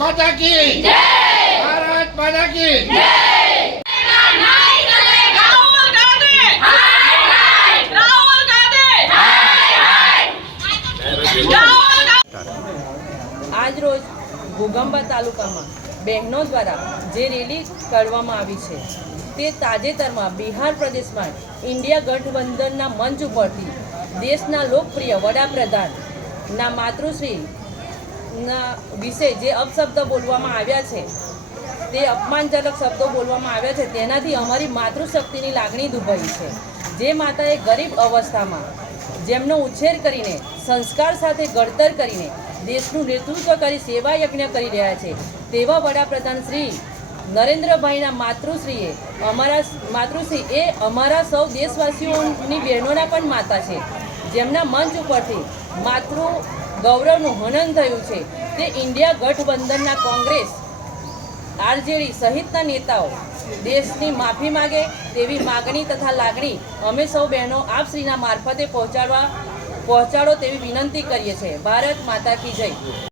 माता की जय। भारत माता की जय। आज रोज घोगંબા તાલુકામાં બહેનો દ્વારા જે રેલી કાઢવામાં આવી છે તે તાજેતરમાં બિહાર પ્રદેશમાં ઇન્ડિયા ગઠબંધનના મંચ ઉપરથી દેશના લોકપ્રિય વડાપ્રધાનના માતૃશ્રીના વિશે જે અપશબ્દ બોલવામાં આવ્યા છે, તે અપમાનજનક શબ્દો બોલવામાં આવ્યા છે, તેનાથી અમારી માતૃશક્તિની લાગણી દુભાઈ છે। જે માતાએ ગરીબ અવસ્થામાં જેમનો ઉછેર કરીને સંસ્કાર સાથે ઘડતર કરીને દેશનું નેતૃત્વ કરી સેવા યજ્ઞ કરી રહ્યા છે, તેવા વડાપ્રધાન શ્રી નરેન્દ્રભાઈના માતૃશ્રીએ માતૃશ્રી એ અમારા સૌ દેશવાસીઓની બહેનોના પણ માતા છે, જેમના મંચ ઉપરથી માતૃ ગૌરવનું હનન થયું છે। તે ઇન્ડિયા ગઠબંધનના કોંગ્રેસ આરજેડી સહિતના નેતાઓ દેશની માફી માગે તેવી માગણી તથા લાગણી અમે સૌ બહેનો આપશ્રીના મારફતે પહોંચાડો તેવી વિનંતી કરીએ છીએ। ભારત માતા કી જય।